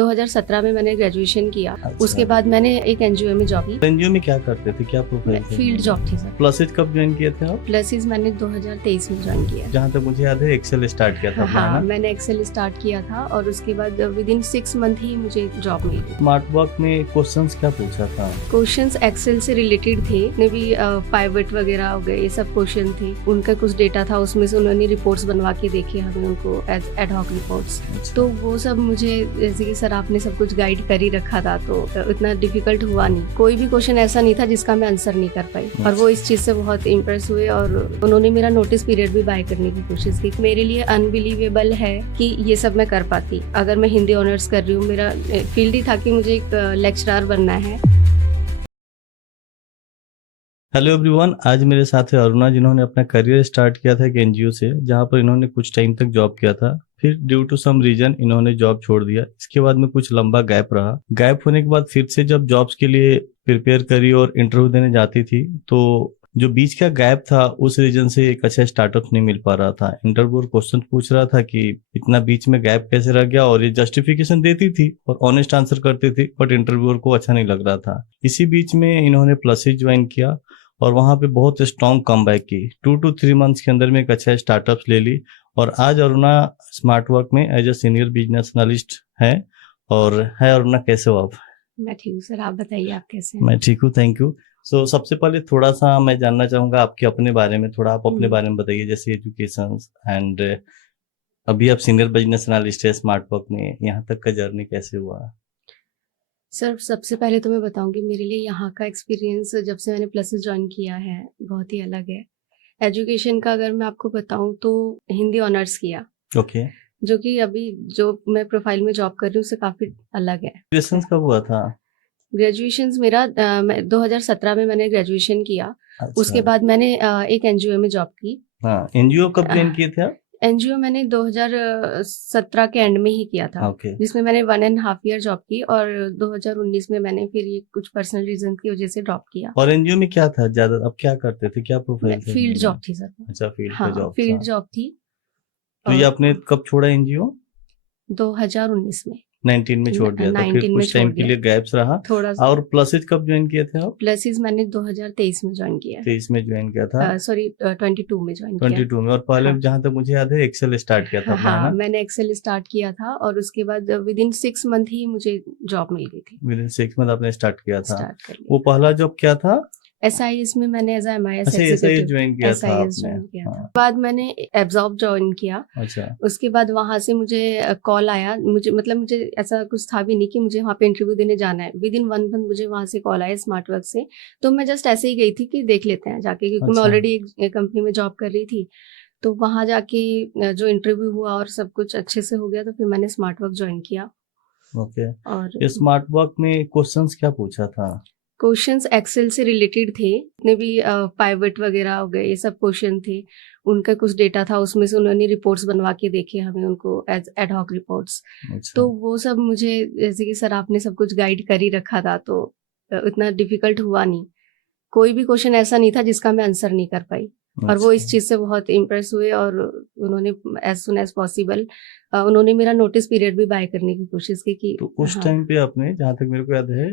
2017 में मैंने ग्रेजुएशन किया। अच्छा। उसके बाद मैंने एक एनजीओ में जॉब की। एनजीओ में क्या करते थे, क्या प्रोफाइल थे? फील्ड जॉब थी सर। प्लसेज कब ज्वाइन किए थे आप? प्लसेस मैंने 2023 में ज्वाइन किया। जहाँ तक मुझे याद है एक्सेल स्टार्ट किया था आपने, है हाँ, ना? मैंने एक्सेल स्टार्ट किया था और उसके बाद विद इन 6 मंथ ही मुझे जॉब मिली। स्मार्ट वर्क में क्वेश्चंस क्या पूछा था? क्वेश्चंस एक्सेल से रिलेटेड थे, ने भी पाइवट वगैरह हो गए, ये सब क्वेश्चन थे। उनका कुछ डेटा था, उसमें से उन्होंने रिपोर्ट्स बनवा के देखे हमें उनको एज एड हॉक रिपोर्ट्स। तो वो सब मुझे, जैसे कि सर आपने सब कुछ गाइड कर ही रखा था, तो इतना डिफिकल्ट हुआ नहीं। कोई भी क्वेश्चन ऐसा नहीं था जिसका मैं आंसर नहीं कर पाई और वो इस चीज से बहुत इम्प्रेस हुए और उन्होंने मेरा नोटिस पीरियड भी बाय करने की कोशिश की। मेरे लिए अनबिलीवेबल है कि ये सब मैं कर पाती। अगर मैं हिंदी ऑनर्स कर रही हूँ, मेरा फील्ड ही था कि मुझे एक लेक्चरर बनना है। हेलो एवरीवन, आज मेरे साथ है अरुणा, जिन्होंने अपना करियर स्टार्ट किया था एक एनजीओ से, जहां पर इन्होंने कुछ टाइम तक जॉब किया था। फिर ड्यू टू सम रीजन इन्होंने जॉब छोड़ दिया। इसके बाद में कुछ लंबा गैप रहा। गैप होने के बाद फिर से जब जॉब्स के लिए प्रिपेयर करी और इंटरव्यू देने जाती थी, तो जो बीच का गैप था उस रीजन से एक अच्छा स्टार्टअप नहीं मिल पा रहा था। इंटरव्यूअर क्वेश्चन पूछ रहा था कि इतना बीच में गैप कैसे रह गया, और ये जस्टिफिकेशन देती थी और ऑनेस्ट आंसर करती थी, बट इंटरव्यूअर को अच्छा नहीं लग रहा था। इसी बीच में इन्होंने प्लसेज ज्वाइन किया और वहां पे बहुत स्ट्रॉन्ग कमबैक की। 2 to 3 मंथ्स के अंदर में एक अच्छा स्टार्टअप ले ली और आज अरुणा स्मार्ट वर्क में as a senior business analyst है। और है अरुणा, कैसे हो आप? मैं ठीक हूँ सर, आप बताइए आप कैसे हैं? मैं ठीक हूँ, थैंक यू। सो सबसे पहले थोड़ा सा मैं जानना चाहूंगा आपके अपने बारे में। थोड़ा आप अपने बारे में बताइए, जैसे एजुकेशन एंड अभी आप सीनियर बिजनेस एनालिस्ट है स्मार्ट वर्क में, यहाँ तक का जर्नी कैसे हुआ? सर सबसे पहले तो मैं बताऊंगी, मेरे लिए यहाँ का एक्सपीरियंस जब से मैंने प्लसेस ज्वाइन किया है बहुत ही अलग है। एजुकेशन का अगर मैं आपको बताऊं तो हिंदी ऑनर्स किया, ओके। जो कि अभी जो मैं प्रोफाइल में जॉब कर रही हूँ उससे काफी अलग है। ग्रेजुएशन कब हुआ था? ग्रेजुएशन मेरा 2017 में मैंने ग्रेजुएशन किया। अच्छा। उसके बाद मैंने एक एनजीओ में जॉब की। हाँ, एनजीओ कब ज्वाइन किए थे आप? एनजीओ मैंने 2017 के एंड में ही किया था, ओके। जिसमें मैंने 1.5 ईयर जॉब की और 2019 में मैंने फिर ये कुछ पर्सनल रीजन की वजह से ड्रॉप किया। और एनजीओ में क्या था ज्यादा, अब क्या करते थे, क्या प्रोफाइल थे? फील्ड जॉब थी सर। अच्छा, फील्ड हाँ, पे जॉब फील्ड था। जॉब थी। तो ये आपने कब छोड़ा एनजीओ? 2019 में 19 में छोड़ दिया था, फिर 19 में कुछ टाइम छोड़ के दिया लिए गैप्स रहा। थोड़ा सा। और प्लसेज कब ज्वाइन किए थे आप? प्लसेस मैंने 2023 में ज्वाइन किया, 23 में ज्वाइन किया था। सॉरी 22 में ज्वाइन किया। 22 में। और पहले हाँ। जहां तक मुझे याद है एक्सेल स्टार्ट किया था आपने, है हाँ, ना? मैंने एक्सेल स्टार्ट किया था और उसके बाद विद इन 6 मंथ ही मुझे जॉब मिल गई थी। विद इन 6 मंथ आपने स्टार्ट किया था। स्टार्ट कर वो लिया। पहला जॉब क्या था? SIS में मैंने एज MIS अच्छा, एग्जीक्यूटिव ज्वाइन किया था SIS आपने। ज्वाइन किया था। हाँ। बाद मैंने एब्जॉर्ब ज्वाइन किया। अच्छा। उसके बाद वहां से मुझे कॉल आया। मुझे ऐसा कुछ था भी नहीं कि मुझे वहां पे इंटरव्यू देने जाना है। विद इन 1 मंथ मुझे वहां से कॉल आया स्मार्ट वर्क से। तो मैं जस्ट ऐसे ही गई थी कि देख लेते हैं जाके, क्योंकि मैं अच्छा। ऑलरेडी एक कंपनी में जॉब कर रही थी। तो वहां जाके जो इंटरव्यू हुआ और सब कुछ अच्छे से हो गया, तो फिर मैंने स्मार्ट वर्क ज्वाइन किया। ओके। और स्मार्ट वर्क में क्वेश्चंस क्या पूछा था? क्वेश्चंस एक्सेल से रिलेटेड थे, ने भी पाइवट वगैरह हो गए, ये सब क्वेश्चन थे। उनका कुछ डेटा था, उसमें से उन्होंने रिपोर्ट्स बनवा के देखे हमें उनको एज एड हॉक रिपोर्ट्स। अच्छा। तो वो सब मुझे, जैसे कि सर आपने सब कुछ गाइड कर ही रखा था, तो इतना डिफिकल्ट हुआ नहीं। कोई भी क्वेश्चन ऐसा नहीं था जिसका मैं आंसर नहीं कर पाई और वो इस चीज से बहुत इम्प्रेस हुए और उन्होंने एज सुन एज पॉसिबल उन्होंने मेरा नोटिस पीरियड भी बाय करने की कोशिश की कि तो उस हाँ। टाइम पे आपने, जहाँ तक मेरे को याद है,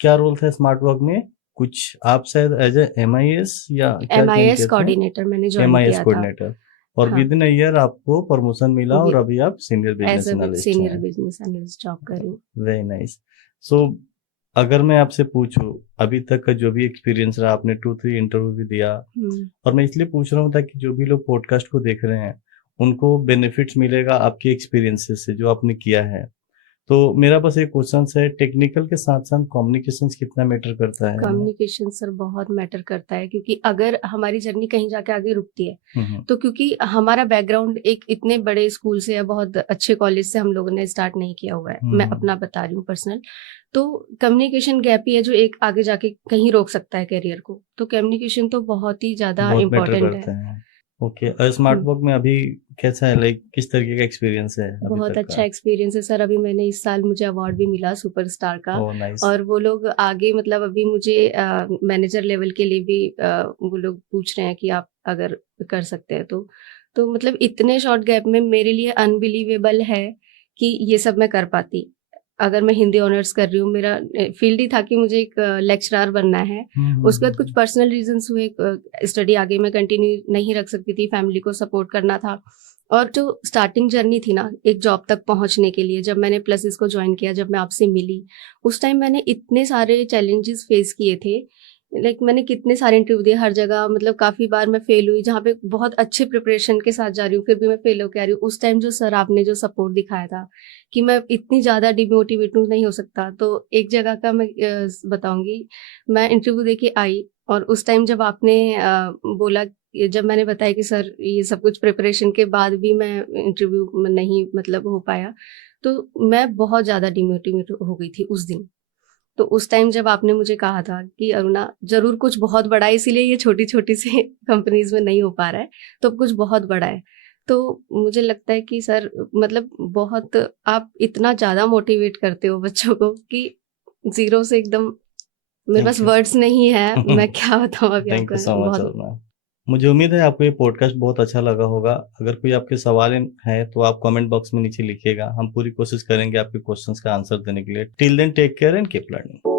क्या रोल था स्मार्ट वर्क में? कुछ आप शायद एज ए MIS या क्या ज्वाइन MIS किए थे? कोऑर्डिनेटर मैंने ज्वाइन MIS किया था। कोऑर्डिनेटर। और हाँ, विद इन अ ईयर आपको प्रमोशन मिला और अभी आप सीनियर एज बिजनेस अ एनालिस्ट सीनियर हैं। बिजनेस एनालिस्ट जॉब कर रही हूँ। Very nice. सो अगर मैं आपसे पूछूं, अभी तक का जो भी एक्सपीरियंस रहा, आपने 2-3 इंटरव्यू भी दिया, और मैं इसलिए पूछ रहा हूँ ताकि जो भी लोग पॉडकास्ट को देख रहे हैं उनको बेनिफिट्स मिलेगा आपके एक्सपीरियंसेस से जो आपने किया है। तो मेरा बस एक क्वेश्चन है, टेक्निकल के साथ साथ कम्युनिकेशन कितना मैटर करता है? कम्युनिकेशन सर बहुत मैटर करता है, क्योंकि अगर हमारी जर्नी कहीं जाके आगे रुकती है तो, क्योंकि हमारा बैकग्राउंड एक इतने बड़े स्कूल से या बहुत अच्छे कॉलेज से हम लोगों ने स्टार्ट नहीं किया हुआ है, मैं अपना बता रही हूँ पर्सनल। तो कम्युनिकेशन गैप ही है जो एक आगे जाके कहीं रोक सकता है करियर को। तो कम्युनिकेशन तो बहुत ही ज्यादा बहुत मैटर इम्पोर्टेंट करता है। है। ओके। और स्मार्ट वर्क में अभी कैसा है, लाइक किस तरीके का एक्सपीरियंस है अभी बहुत तक अच्छा का? एक्सपीरियंस है सर। अभी मैंने इस साल मुझे अवार्ड भी मिला सुपरस्टार का। Oh nice. और वो लोग आगे मतलब अभी मुझे मैनेजर लेवल के लिए भी वो लोग पूछ रहे हैं कि आप अगर कर सकते हैं तो मतलब इतने शॉर्ट गैप में मेरे लिए अनबिलीवेबल है कि ये सब मैं कर पाती। अगर मैं हिंदी ऑनर्स कर रही हूँ, मेरा फील्ड ही था कि मुझे एक लेक्चरर बनना है। उसके बाद कुछ पर्सनल रीजंस हुए, स्टडी आगे मैं कंटिन्यू नहीं रख सकती थी, फैमिली को सपोर्ट करना था। और जो स्टार्टिंग जर्नी थी ना एक जॉब तक पहुंचने के लिए, जब मैंने प्लस इसको ज्वाइन किया, जब मैं आपसे मिली, उस टाइम मैंने इतने सारे चैलेंजेस फेस किए थे। लाइक मैंने कितने सारे इंटरव्यू दिए हर जगह, मतलब काफ़ी बार मैं फेल हुई, जहाँ पे बहुत अच्छे प्रिपरेशन के साथ जा रही हूँ फिर भी मैं फेल होकर आ रही हूँ। उस टाइम जो सर आपने जो सपोर्ट दिखाया था कि मैं इतनी ज़्यादा डिमोटिवेट नहीं हो सकता। तो एक जगह का मैं बताऊँगी, मैं इंटरव्यू दे के आई और उस टाइम जब आपने बोला, जब मैंने बताया कि सर ये सब कुछ प्रिपरेशन के बाद भी मैं इंटरव्यू में नहीं मतलब हो पाया, तो मैं बहुत ज़्यादा डिमोटिवेट हो गई थी उस दिन। तो उस टाइम जब आपने मुझे कहा था कि अरुणा ज़रूर कुछ बहुत बड़ा है, इसीलिए ये छोटी-छोटी सी कंपनीज़ में नहीं हो पा रहा है, तो अब कुछ बहुत बड़ा है। तो मुझे लगता है कि सर मतलब बहुत आप इतना ज़्यादा मोटिवेट करते हो बच्चों को कि ज़ीरो से एकदम मेरे थैंक पास यू। वर्ड्स नहीं है, मैं क्या बताऊँ अभी थैंक यू आपको सो मच बहुत। अरुणा। मुझे उम्मीद है आपको ये पॉडकास्ट बहुत अच्छा लगा होगा। अगर कोई आपके सवाल हैं तो आप कमेंट बॉक्स में नीचे लिखिएगा, हम पूरी कोशिश करेंगे आपके क्वेश्चंस का आंसर देने के लिए। Till then take care and keep learning.